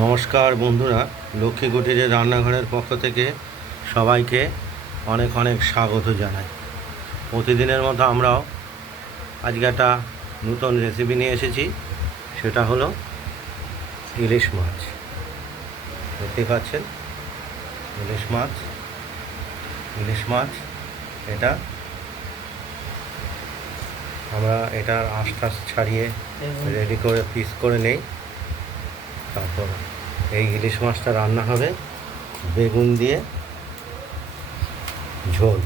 নমস্কার বন্ধুরা লক্ষ্মী কুটিরের রান্নাঘরের পক্ষ থেকে সবাইকে অনেক অনেক স্বাগত জানাই। প্রতিদিনের মতো আমরাও আজকে একটা নতুন রেসিপি নিয়ে এসেছি সেটা হলো ইলিশ মাছ। দেখতে পাচ্ছেন? ইলিশ মাছ ইলিশ মাছ এটা আমরা এটার আঁশ ছাড়িয়ে রেডি করে পিস করে নেই। তারপর এই ইলিশ মাছটা রান্না হবে। বেগুন দিয়ে ঝোল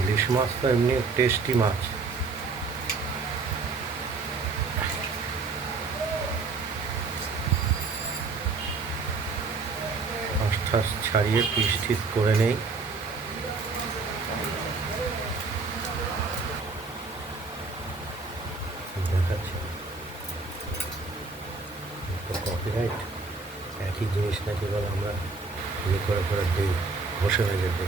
ইলিশ মাছ তো এমনি টেস্টি মাছ। আষ্ঠাস ছাড়িয়ে পিস টিস করে নেই। দেখাচ্ছি। কপিরাইট একই জিনিস না যেভাবে আমরা করে করে দিই, বসে হয়ে যেতে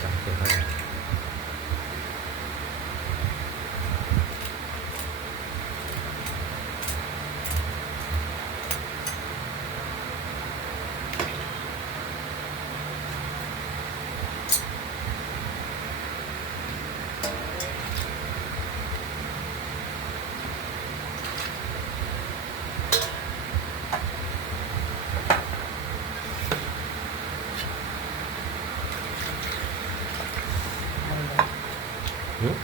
তারপর হ্যাঁ হুম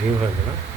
ডিম হয়েছে না ডিম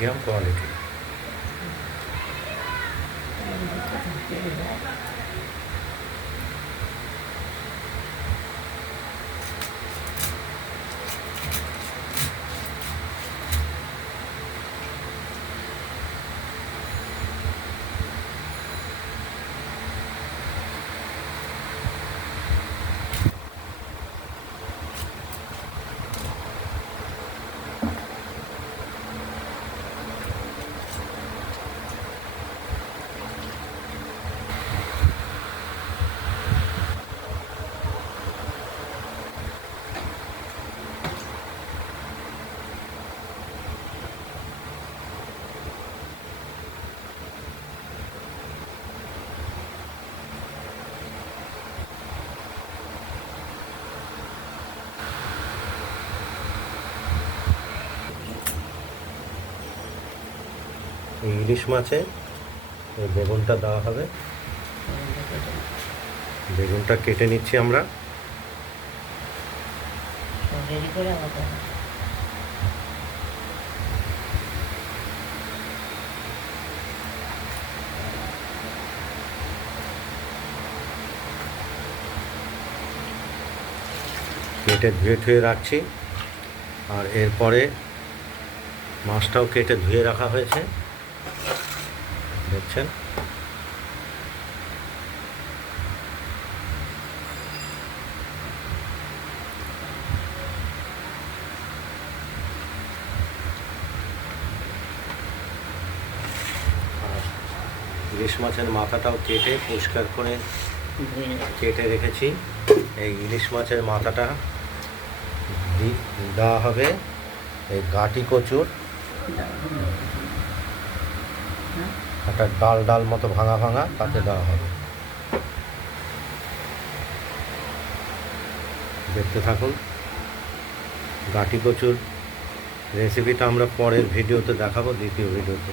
medium quality ইলিশ মাছে এই বেগুনটা দেওয়া হবে। বেগুনটা কেটে নিচ্ছি আমরা। কেটে ধুয়ে ধুয়ে রাখছি। আর এরপরে মাছটাও কেটে ধুয়ে রাখা হয়েছে। দেখছেন? ইলিশ মাছের মাথাটাও কেটে পরিষ্কার করে কেটে রেখেছি। এই ইলিশ মাছের মাথাটা দেওয়া হবে। এই গাটি কচুর? একটা ডাল ডাল মতো ভাঙা ভাঙা, তাতে দেওয়া হবে। দেখতে থাকুন, গাটি কচুর রেসিপিটা আমরা পরের ভিডিওতে দেখাবো, দ্বিতীয় ভিডিওতে।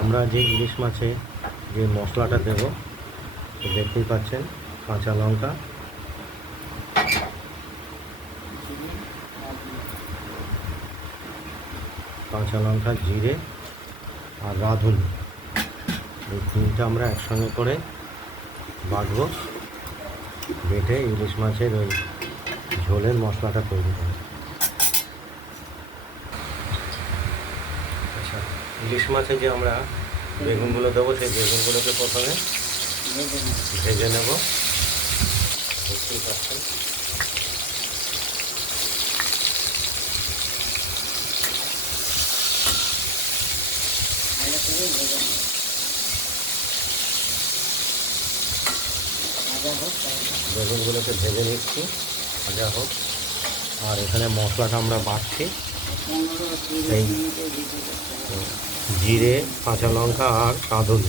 আমরা যে ইলিশ মাছে যে মশলাটা দেব দেখতেই পাচ্ছেন, কাঁচা লঙ্কা। কাঁচা লঙ্কা, জিরে। আর রাঁধুনি। এই তিনটা আমরা একসঙ্গে করে বাটবো বেটে ইলিশ মাছের ওই ঝোলের মশলাটা তৈরি করব আচ্ছা ইলিশ মাছে যে আমরা বেগুনগুলো দেবো, সেই বেগুনগুলোকে প্রথমে। ভেজে নেব দেখতেই পাচ্ছেন ভালো করে ভেজে নিই। ভাজা হোক তাহলে। বেগুনগুলোকে ভেজে নিচ্ছি। ভাজা হোক। আর এখানে মশলাটা আমরা কুড়ি এই। জিরে, কাঁচা লঙ্কা আর হবে।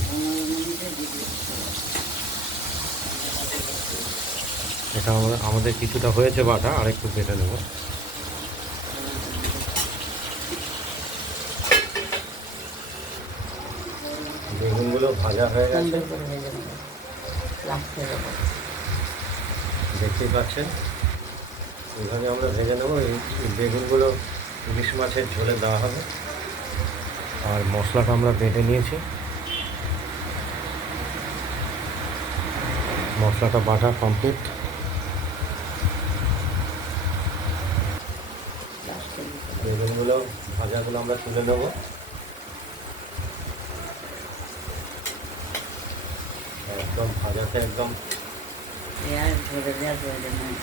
এটা আমাদের কিছুটা হয়েছে বাটা আর একটু বেটে নেব। বেগুনগুলো ভাজা হয়ে গেছে। দেখতেই পাচ্ছেন। এইভাবে আমরা ভেজে নেব। এই বেগুনগুলো ইলিশ মাছের ঝোলে দেওয়া হবে। আর মশলাটা আমরা বেটে নিয়েছি। মশলাটা বাটা কমপ্লিট। বেগুনগুলো ভাজাগুলো আমরা তুলে নেব। একদম ভাজাতে একদম পেঁয়াজ ভরে দেওয়ার প্রয়োজন নেই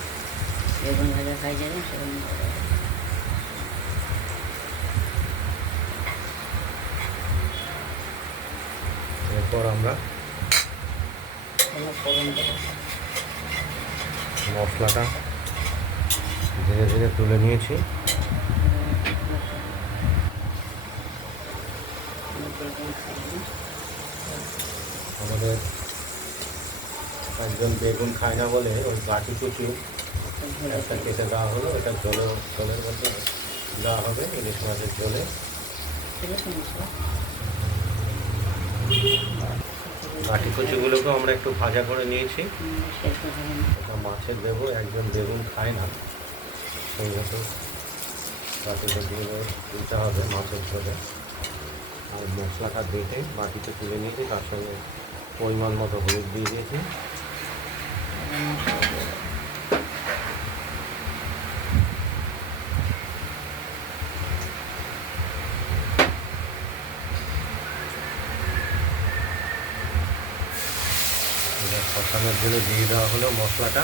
বেগুন ভাজা খাই যাবে সেরকম করে এরপর আমরা মশলাটা ধীরে ধীরে তুলে নিয়েছি। আমাদের একজন বেগুন খায় না বলে ওই গাঠি কুচি একটা কেটে দেওয়া হলো এটা জলে জলের মধ্যে দেওয়া হবে, ইলিশ মাছের জলে। গাঠি কুচিগুলোকেও আমরা একটু ভাজা করে নিয়েছি। হবে মাছের দেবো, একজন বেগুন খায় না। সেই মতো বাটিতে দিয়ে দিতে হবে মাছের ঝোলে আর মশলাটা বেটে বাটিতে তুলে নিয়েছি, তার সঙ্গে পরিমাণ মতো হলুদ দিয়ে দিয়েছি। কষানোর জন্য দিয়ে দেওয়া হলো মশলাটা।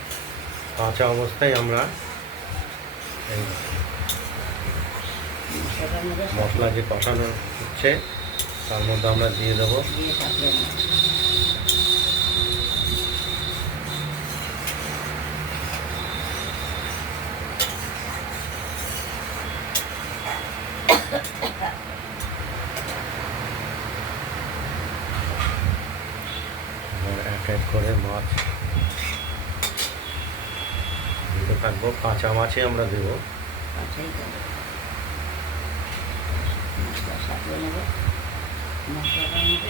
কাঁচা অবস্থায় আমরা মশলা যে কষানো হচ্ছে তার মধ্যে আমরা দিয়ে দেবো দিয়ে সাপলে মাছ এবার এক এক করে মাছ দিতে কাঁচা মাছই আমরা দেবো। কাঁচাই দেবো। মশলা সাপলে নেব। সাপলে নেব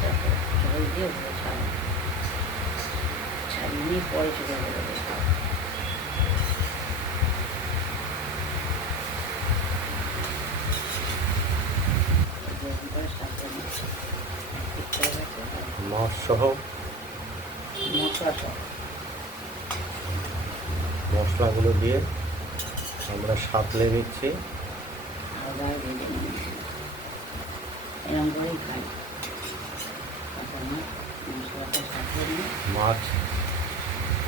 তারপর জল দিয়ে ওগুলো ছাড়াবো ছাড়িয়ে নিয়ে পরে চলে যাবে গরম করে সাপলে মাছ ঠিক করে রাখতে হবে। মাছ সহ? মশলাগুলো দিয়ে আমরা সাতলে নিচ্ছি। মাছ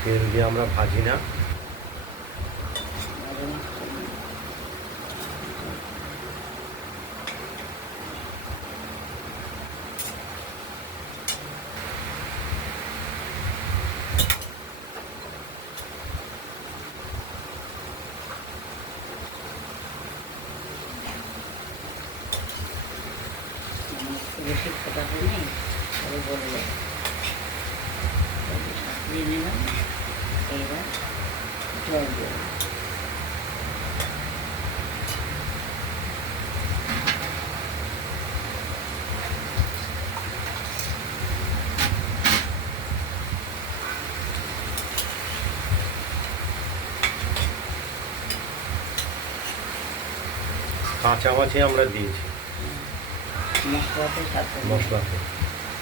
তেল দিয়ে আমরা ভাজি না ভাজা মাছটা নিয়ে মানে একটু জল। কাঁচা মাছই আমরা দিয়েছি মশলাতে।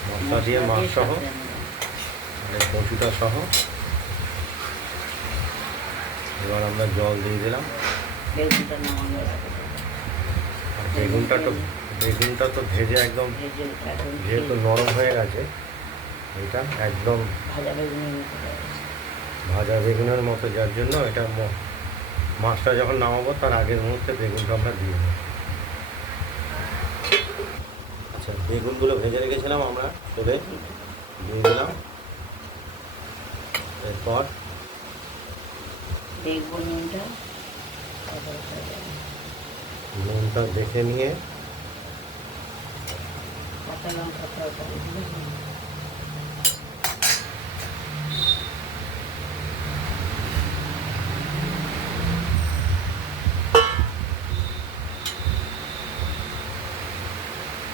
মশলা দিয়ে মাছ সহ এই কচুটা সহ। এবার আমরা জল দিয়ে দিলাম। বেগুনটা তো বেগুনটা তো ভেজে একদম যেহেতু নরম হয়ে গেছে এটা একদম ভাজা বেগুনের মতো গেছে। ভাজা বেগুনের মতো যার জন্য এটা মাছটা যখন নামাবো তার আগের মুহূর্তে বেগুনটা আমরা দিয়ে দেবো। আচ্ছা বেগুনগুলো ভেজে রেখেছিলাম আমরা তুলে দিয়ে দিলাম। এরপর তারপরে নুনটা দেখে নিয়ে কাঁচা লঙ্কা তরকারি দিয়ে দিলাম।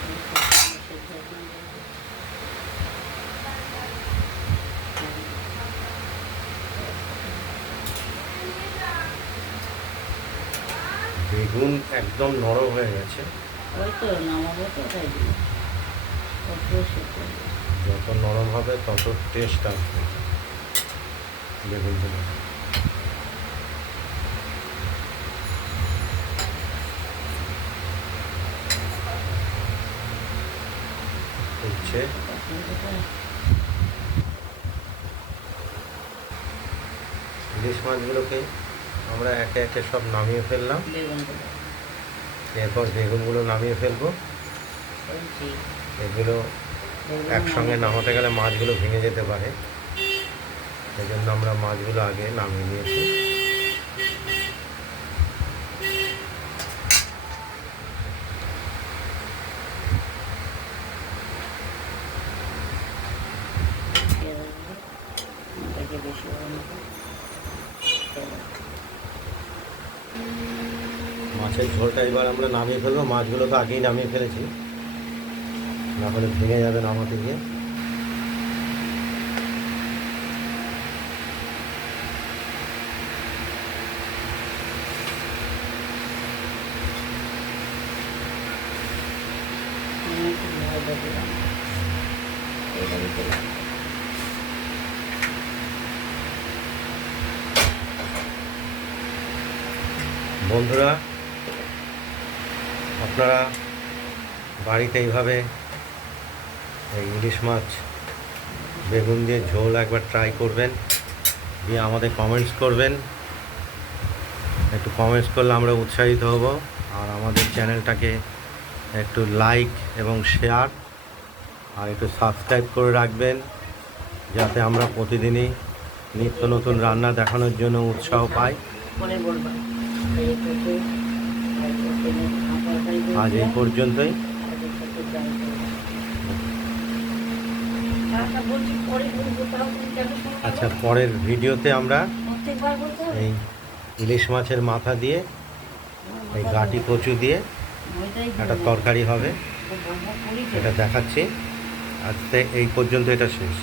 এই কাঁচা মরিচের ঝোল দিয়ে দেবো। বেগুন একদম নরম হয়ে গেছে। ওই তো নামাবো তো তাই দিল কত সেদ্ধ গেছে। যত নরম হবে তত টেস্ট আসবে। বেগুনগুলো হচ্ছে। ইলিশ মাছগুলোকে আমরা একে একে সব নামিয়ে ফেললাম। এরপর বেগুনগুলো নামিয়ে ফেলব। এগুলো একসঙ্গে নামাতে গেলে মাছগুলো ভেঙে যেতে পারে। সেই জন্য আমরা মাছগুলো আগে নামিয়ে নিয়েছি। বেশি সেই ঝোলটা এবার আমরা নামিয়ে ফেলব। মাছগুলো তো আগেই নামিয়ে ফেলেছি। না হলে ভেঙে যাবে নামাতে গিয়ে। বন্ধুরা আপনারা বাড়িতে এইভাবে এই ইলিশ মাছ, বেগুন দিয়ে ঝোল একবার ট্রাই করবেন, দিয়ে আমাদের কমেন্টস করবেন। একটু কমেন্টস করলে আমরা উৎসাহিত হব, আর আমাদের চ্যানেলটাকে একটু লাইক এবং শেয়ার আর একটু সাবস্ক্রাইব করে রাখবেন, যাতে আমরা প্রতিদিনই নিত্য নতুন রান্না দেখানোর জন্য উৎসাহ পাই। আজ এই পর্যন্তই। না? আচ্ছা পরের ভিডিওতে আমরা এই ইলিশ মাছের মাথা দিয়ে এই গাটি কচু দিয়ে একটা তরকারি হবে। এটা দেখাচ্ছি। আজকে এই পর্যন্ত এটা শেষ।